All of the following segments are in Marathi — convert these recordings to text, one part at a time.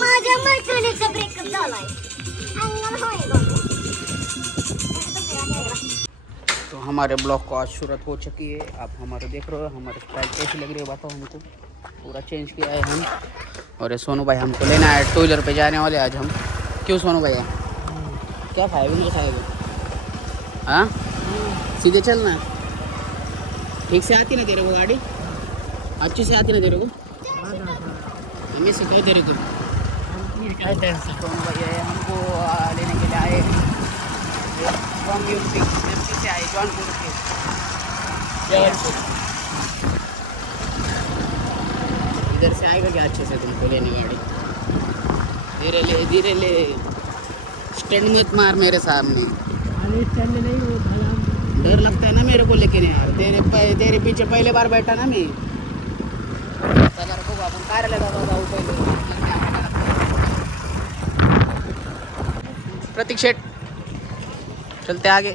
माझ्या मैत्रिणीचा ब्रेकअप झालाय. तो हमारे ब्लॉग को आज शुरुआत हो चुकी है. आप हमारे देख रहे हो. हमारे स्टाइल कैसी लग रही है बताओ हमको. पूरा चेंज किया है हम. और ये सोनू भाई हमको लेना है. टू व्हीलर पे जाने वाले आज हम. क्यों सोनू भाई क्या खाएगा नहीं खाएगा? हाँ सीधे चलना. ठीक से आती ना तेरे को गाड़ी? अच्छी से आती ना तेरे को? हमें सिखाओ तेरे को. सोनू भाई हमको लेने के लिए आए फ्रॉम यूपी से आए जौनपुर के. इधर से आएगा क्या अच्छे से तुमको लेने गाड़ी? धीरे ले. स्टैंड मत मार मेरे सामने. डर लगता है ना मेरे को लेकिन यार. तेरे पीछे पहले बार बैठा ना मैं. आपण कार्यालयात जाऊ पहिले. प्रतीक शेठ चलते आगे.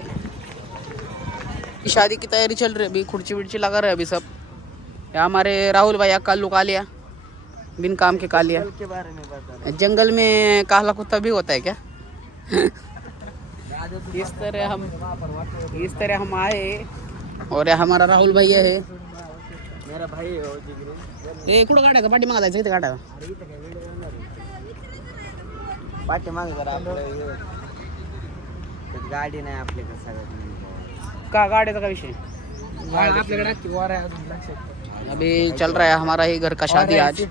शादी की तैयारी चल रही है अभी. खुर्ची विर्ची लगा रहे अभी सब. हमारे राहुल भैया कल्लू कालिया बिन काम के कालिया. के बारे में बता. जंगल में काला कुत्ता भी होता है क्या? इस तरह हम आए. और हमारा राहुल भैया है. मेरा भाई हो जिगरी. ए कुठं काढायचं? पाठी मागा जायचं. इथे काढायचं. पाठी मागे जरा आपलं गाडी नाही आपल्याकडे सगळ्यात. का गाड्याचा का विषय? आपल्याकडे अभी चल रहा है हमारा ही घर का शादी आज.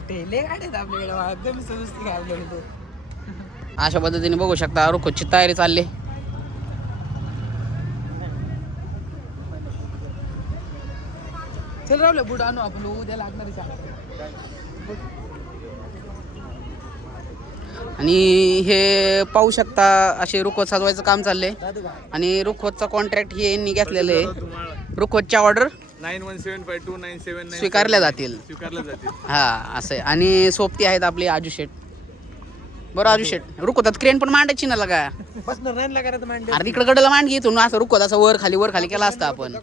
अशा पद्धतीने बघू शकता रुखोची तयारी चालली. चल राहुल बुड आणू आपण उद्या लागणार. आणि हे पाहू शकता असे रुखवत साजवायचं काम चाललंय. आणि रुखवतचा कॉन्ट्रॅक्ट हे यांनी घेतलेलं आहे. रुखवतच्या ऑर्डर 91752979 स्वीकारल्या जातील. हा असं आहे. आणि सोबती आहेत आपले आजू शेठ. बरं आजू शेठ रुखवतात क्रेन पण मांडायची ना लगा. बसणार नाही लागत मांडे. अरे तिकडे गडला मांड घेतो ना. असं रुखवत असं वर खाली केला असता आपण.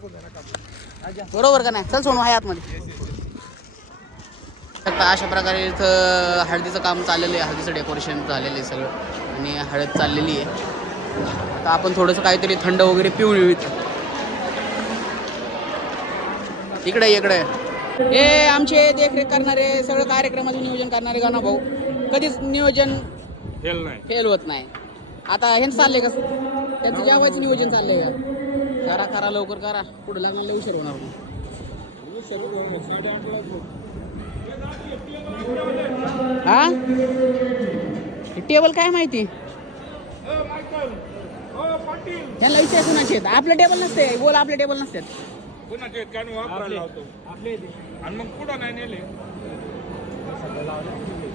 बरोबर का नाही? चल सोनू आहे आतमध्ये. अशा प्रकारे इथं हळदीचं काम चाललेलं आहे. हळदीचं डेकोरेशन झालेलं आहे सगळं. आणि हळद चाललेली आहे. आता आपण थोडंसं काहीतरी थंड वगैरे पिऊन येऊ. इकडे हे आमचे देखरेख करणारे सगळं कार्यक्रमाचं नियोजन करणारे गाणं भाऊ. कधीच नियोजन फेल होत नाही. आता हेच चाललंय कसं त्यांचं जेवायचं नियोजन चाललंय का? करा लवकर करा. पुढे लागणार उशीर होणार. हा टेबल काय माहिती त्यांना विषय कुणाचे आहेत? आपलं टेबल नसते. बोल आपले टेबल नसतात.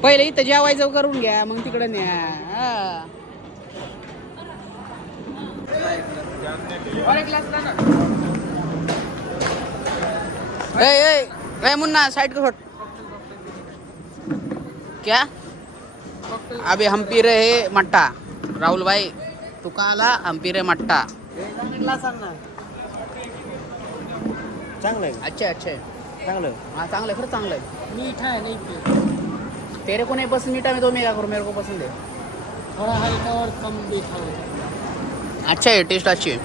पहिले इथं जेवायचं करून घ्या मग तिकडे न्या. मुन्ना साइड को छोड़. क्या अभी हम पी रहे हैं मट्टा. राहुल भाई तू का आला? हम पी रहे मट्टा. चांगलं आहे. अच्छा चांगलं. हाँ चांगलं है. खरं चांगलं है. मीठा है नहीं. तेरे को नहीं पसंद मीठा में तो मैं क्या करूँ? मेरे को पसंद है. थोड़ा हल्का और कम मीठा हो. अच्छा है. टेस्ट अच्छी है.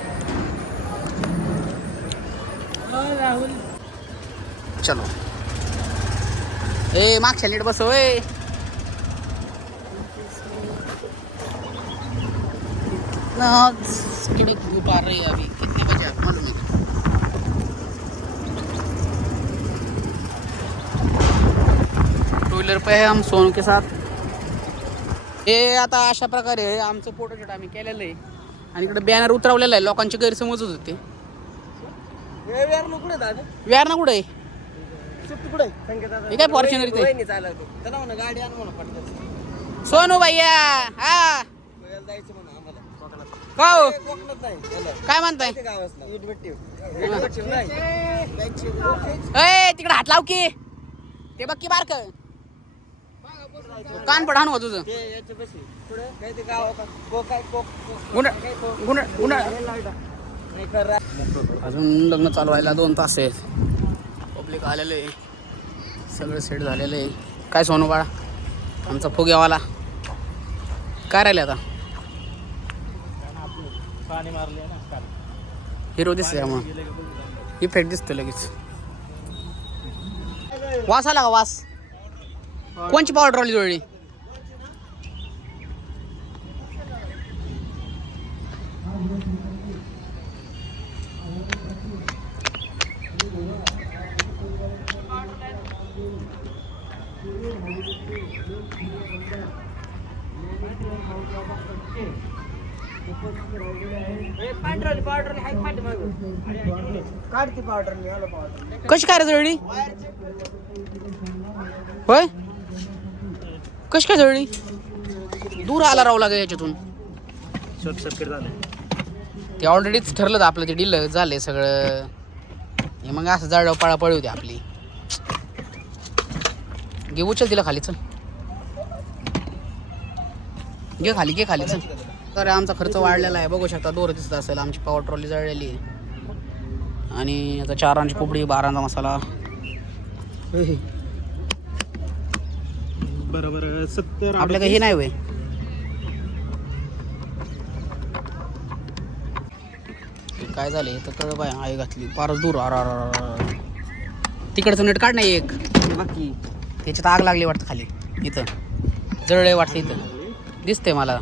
राहुल चलो ए मागच्या नीट बसो. कितने धूप आ रही है अभी. कितने बजे आप मालूम है? टू व्हीलर पे है हम सोनू के साथ. हे आता अशा प्रकारे आमचं फोटोशूट आम्ही केलेलं आहे. आणि इकडे बॅनर उतरवलेला आहे. लोकांचे गैरसमज होत होते. व्यार ना कुठे हे काय फॉर्च्युनर इथे. गाडी आण म्हणून पटकन. सोनू भैया हा जायचं म्हणून आम्हाला. का हो? कोकणात नाही. काय म्हणताय? तिकडे हात लाव की. ते बघ की बारक कान पडान हो तुझं. अजून लग्न चालू व्हायला 2 तास आहेत. पब्लिक आलेले सगळं सेट झालेलं आहे. काय सोनू बाळा आमचा फुग्यावाला काय राहिले आता हिरो दिसतोय मग इफेक्ट दिसतो लगेच. वास आला का वास? कोणची पावडर वाली जोडली? कशी काय रे जळली? होय कशी काय जळली? दूर आला राहू लागे याच्यातून. शॉर्ट सर्किट झालं. ते ऑलरेडीच ठरलं आपलं ते डील झालंय सगळं. हे मग असं जळल्यावर पळापळी होती आपली. घे उचल तिला खाली चल. घे खाली चल. तर आमचा खर्च वाढलेला आहे बघू शकता. दोर दिसत असेल आमची पॉवर ट्रॉली जळलेली आहे. आणि आता 4 आंची कुबडी 12 मसाला. बरोबर 70 आपल्या काही हे नाही होय. काय झाले तर कळ बाय आई घातली फारच दूर. तिकडचं नेट काढ नाही एक बाकी त्याच्यात आग लागली वाटतं खाली. इथं जळले वाटतं इथं दिसते मला.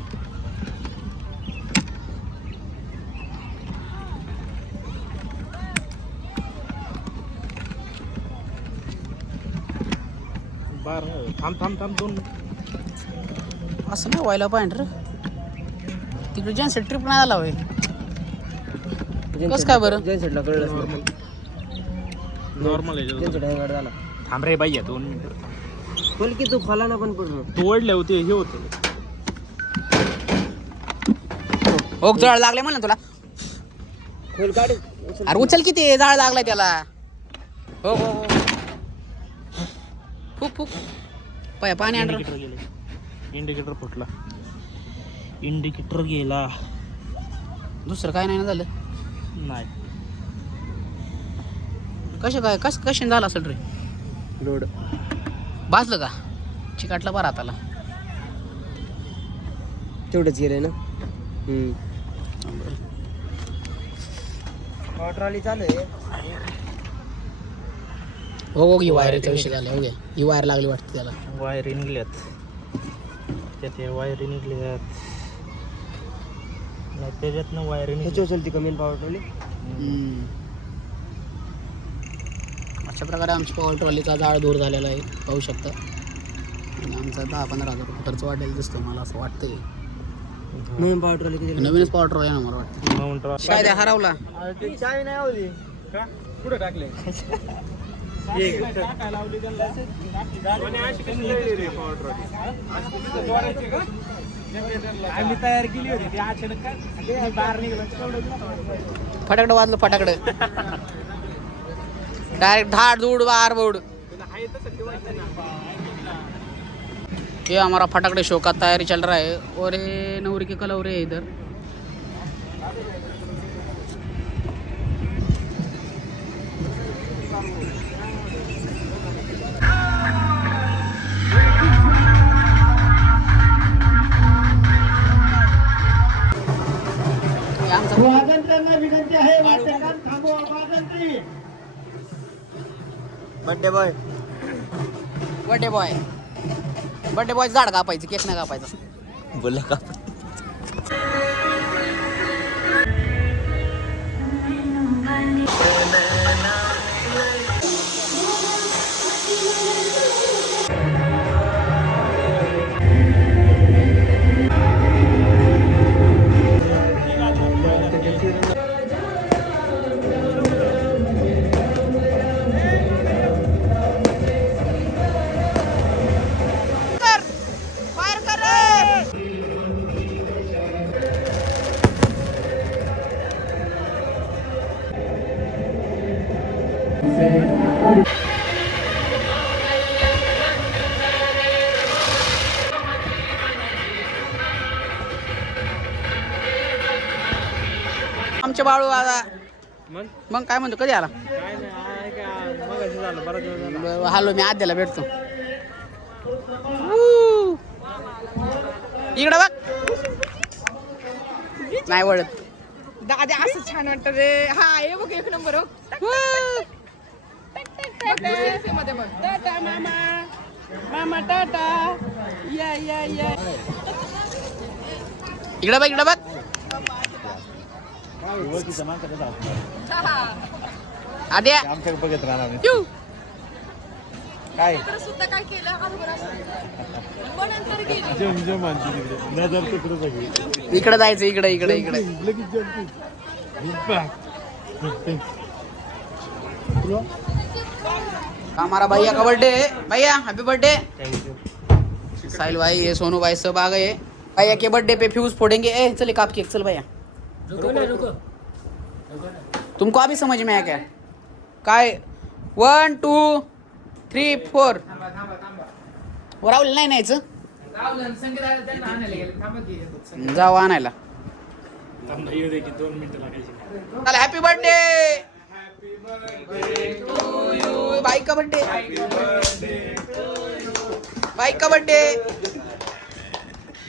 थांब 2 असं नाही व्हायला पाहिजे रे. तिकडे जेन्सेट ट्रिप नाही आला होय. कसं काय बरं? जेन्सेटला कळलं नॉर्मल आहे. झाला थांब रे बाई 2 मिनिटं. बोल की तू खाला ना पण पडलो. तू ओढले होते हे होतं. हो जाळ लागले म्हणलं तुला. खोल काढ. अरे उचल किती जाळ लागलाय त्याला. हो हो हो फुक पाणी आणलं. इंडिकेटर फुटला. इंडिकेटर गेला. दुसरं काय नाही ना झालं. नाही कशाने झालं असेल रे. लोड भाजलं का चिकाटला बरं हाताला. तेवढंच गेलंय ना. ट्रॉली चालू आहे. हो ही वायरचा विषय झाला. हो ही वायर लागली वाटते त्याला. वायरी निघल्यात. त्यात वायरी निघल्यात. नाही त्याच्यातनं वायरी निघली. चलती कमी पॉवर ट्रॉली. अशा प्रकारे आमची पॉवर ट्रॉलीचा जाळ दूर झालेला आहे पाहू शकता. आणि आमचा 10-15 हजार रुपये खर्च वाढलेला दिसतो मला असं वाटतंय. नवीन पॉवर ट्रॉली किती? नवीनच पॉवर ट्रॉली आहे ना मला वाटतं. काय द्या हरवला. चावी नाही आवली का कुठे टाकले? आम्ही तयार केली होती ती अचानक काय बाहेर निघालं. फटाकडं वाजलं फटाकडं डायरेक्ट धाड दूड बार बोर्ड. ये हमारा फटाकडे शो का तैयारी चल रहा है. और ये नवरी के कलौरे है इधर. विनंती आहे बर्थडे बॉय. बर्थडे बॉय झाड कापायचं केक नाही कापायचं. बोलला का? आमचे बाळू आता मग काय म्हणतो कधी आला? काय नाही मग झालं बरं दिवस झाला. हालो मी आद्याला भेटतो. इकडं बघ. नाही वळत. दादा असं छान वाटतं रे. हा हे बघ एक नंबर हो. सेल्फी मध्ये बघ. टाटा मामा, मामा टाटा. या या या. इकडं बघ, इकडं बघ. आद्या बघत राहणार येऊ. काय तर सुद्धा काय केलं अगोदर असं. पण नंतर गेली. जम जम आणते तिकडे नजर तिकडे सगळी इकडं जायचं. इकडे इकडे इकडे. लगेच जमते. हमारा भैया का बर्थडे है. भैया हैप्पी बर्थडे. साहिल भाई ये सोनू भाई सब आ गए. भैया के बर्थडे पे फ्यूज फोड़ेंगे. ए चल एक आप केक चल भैया. रुको. तुमको अभी समझ में आया क्या? काय 1 2 3 4. राहुल नाही न्यायचं. जाऊ आणायला. चला हॅपी बर्थडे. बाईक का बर्थडे. बाईक का बर्थडे.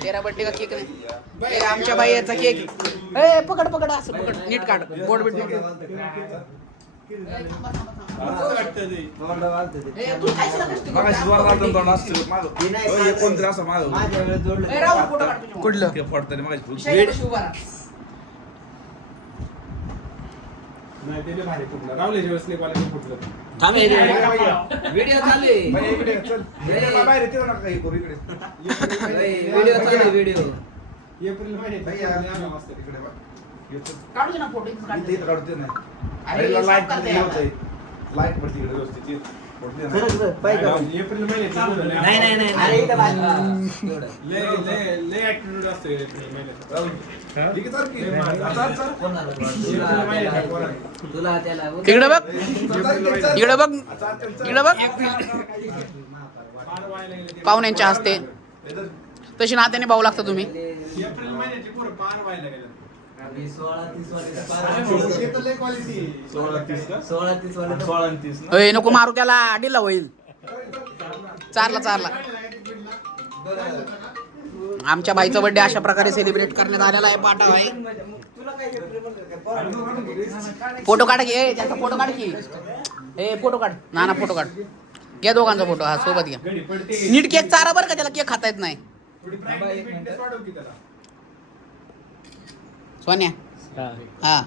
तेरा बर्थडे का केक नाही. हे आमच्या बाईचा केक. ए पकड पकड असं पकड. नीट काढ. बोर्ड बिट नको. कुठलं व्हिडिओ काढू ना फोटो. लाईट पडते इकडे व्यवस्थित. इकडे बघ. इकडे बघ. इकडे बघ. पाहुण्यांच्या हस्ते तशी नात्याने भाऊ लागता तुम्ही. नको मारू त्याला. अडीला होईल. चारला. आमच्या बाईचा बर्थडे अशा प्रकारे सेलिब्रेट करण्यात आलेला आहे. पाठा आहे. फोटो काढ घे. त्याचा फोटो काढ की. हे फोटो काढ. ना फोटो काढ. घ्या दोघांचा फोटो. हा सोबत घ्या. नीट केक चारा बरं का. त्याला केक खाता येत नाही. सोन्या हा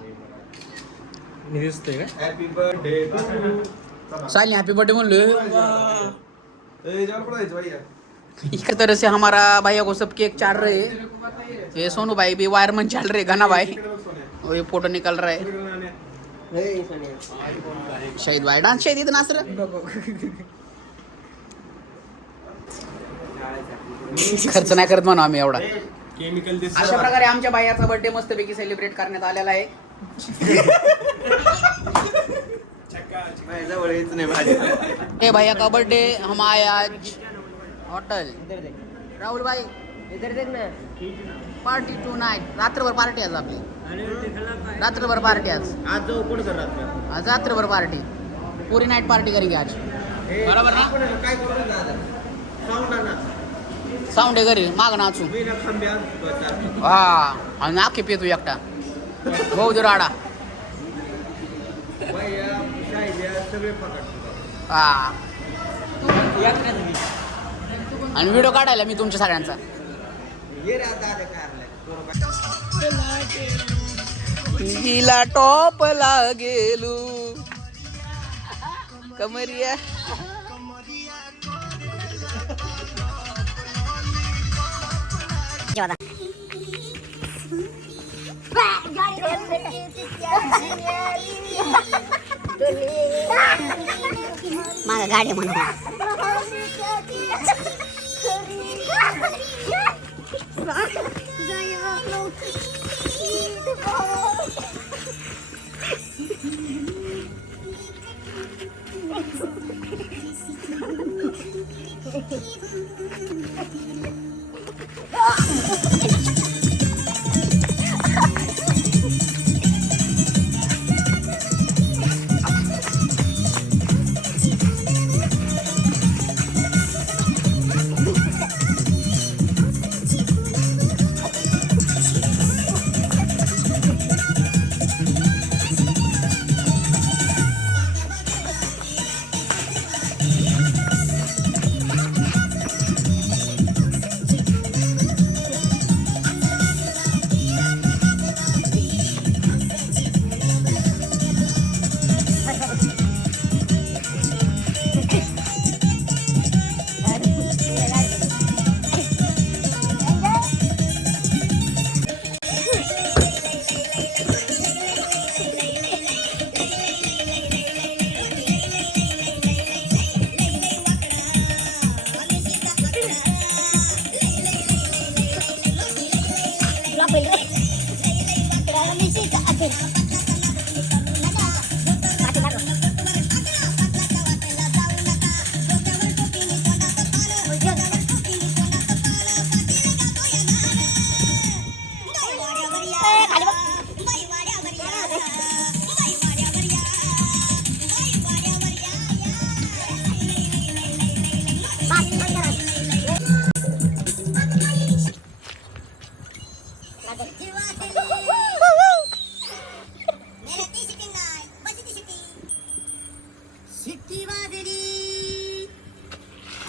हॅपी बर्थडे. साली हैप्पी बर्थडे बोल इस तरह से हमारा भैया को सब केक चाट रहे हैं. ये सोनू भाई भी वायरमैन चल रहे. घना भाई और ये फोटो निकल रहा है. शहीद भाई डांस शहीद नाच रहे. खर्च नाही करत म्हणून आम्ही एवढा. अशा प्रकारे आमच्या बायाचा बर्थडे मस्तपैकी सेलिब्रेट करण्यात आलेला आहे. ए भैया का बर्थडे हम आए आज होटल. राहुल भाई इधर देख ना. Party tonight. रात्रभर पार्टी आज आपली. रात्रभर पार्टी आज. आज जाऊ पुढे कर रात्र. आज रात्रभर पार्टी. पूरी नाईट पार्टी करेंगे आज. बरोबर ना. काय करू दादा साऊंड आणा. साऊंड आहे घरी. माग नाचू. हा आणि आखी पितो एकटा. भाऊ दे राडा. हा आणि व्हिडिओ काढायला मी तुमच्या सगळ्यांचा. हिला टॉप लागेलू कमरिया. माझा गाडी म्हणा.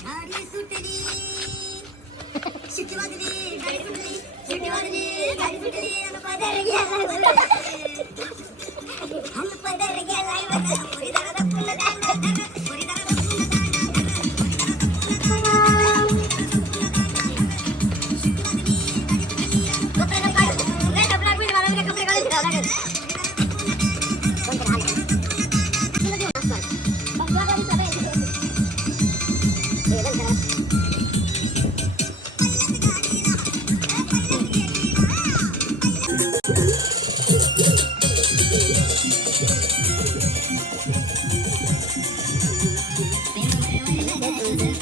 गाडी सुटली शिटी वाजली गाडी सुटली शिटी वाजली गाडी सुटली आणि पदर गेला हम पदर गेला पुरी दादा पुन्हा दादा पुरी दादा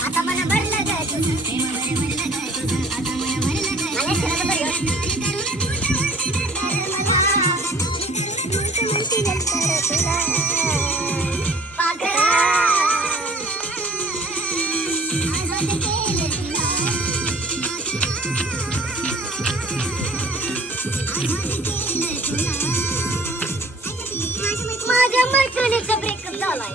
आता मला भरलं जायचं माझ्या मैत्रिणीचा ब्रेकअप झालाय